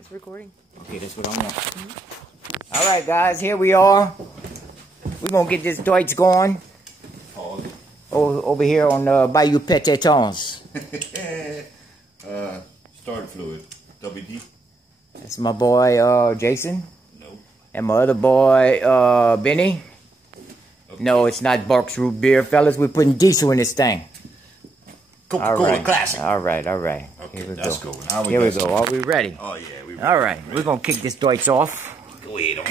It's recording. Okay, that's what I want. All right, guys, here we are. We're going to get this Deutz going. Over here on Bayou Pététons. Starter fluid. WD. That's my boy, Jason. Nope. And my other boy, Benny. Okay. No, it's not Barks Root Beer, fellas. We're putting diesel in this thing. Coca-Cola Classic. All right. Okay, here we let's go. Here we go. Are we ready? Oh, yeah. We ready. All right. We're going to kick this Deutz off. Go ahead on.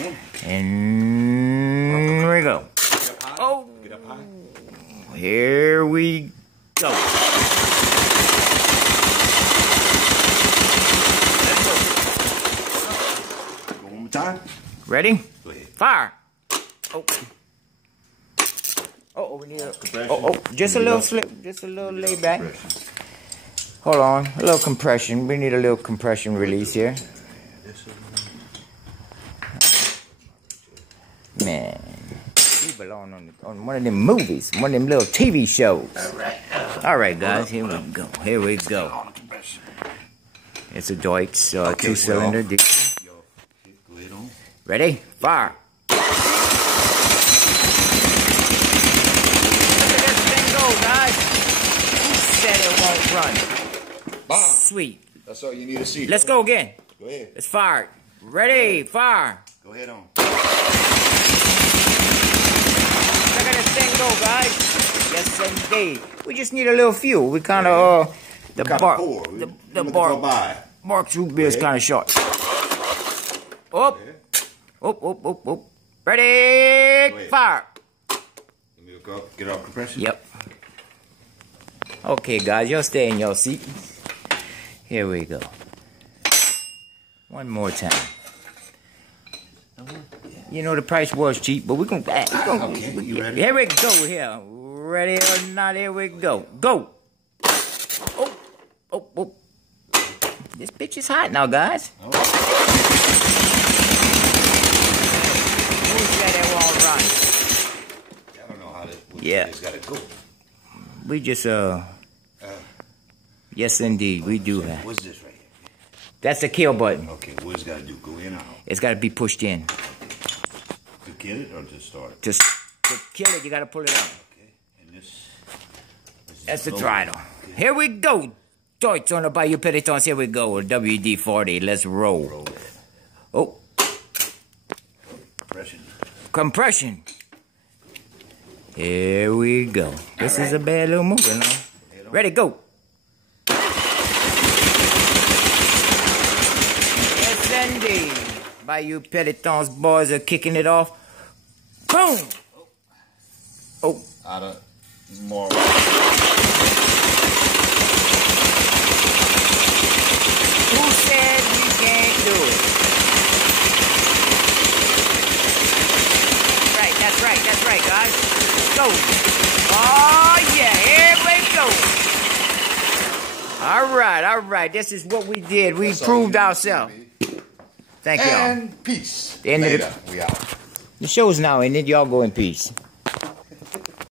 And here we go. Oh. Get up high. Here we go. Go one more time. Ready? Go ahead. Fire. Oh, we need a compression. Just a little slip, just a little lay back. Hold on, a little compression. We need a little compression release here. Man, we belong on one of them movies, one of them little TV shows. All right, guys, here we go. Here we go. It's a Deutz 2-cylinder. Ready? Fire. Guys, who said it won't run? Bomb. Sweet. That's all you need to see. Let's go again. Go ahead. Let's fire it. Ready, fire. Go ahead on. Look at this thing go, guys. Yes, indeed. We just need a little fuel. We kind of, the Barks Root Beer is kind of short. Up. Up. Ready, fire. Get off compression? Yep. Okay, guys, y'all stay in your seat. Here we go. One more time. You know the price was cheap, but we're gonna. Okay, you ready? Here we go. Here, ready or not? Here we go. Go. Oh. This bitch is hot now, guys. Oh. Who said it won't run? Yeah. It's gotta go. We just, yes, indeed, we do that. What's this right here? That's the kill button. Okay, what it's gotta do? Go in or out? It's got to be pushed in. To kill it or to start it? To kill it, you got to pull it out. Okay, and this that's the throttle. Okay. Here we go. Deutz on the Bayou Pététons. Here we go. WD-40. Let's roll. Roll it. Oh. Compression. Here we go. This is a bad little move, you know. Ready, go. Yes, indeed. Bayou Pététons boys are kicking it off. Boom. Oh. Out of more. Who said we can't do it? That's right, guys. Go. Oh, yeah, here we go. All right. This is what we did. We proved ourselves. Thank y'all. And peace. The end Later. of We out. the show's now ended. Y'all go in peace.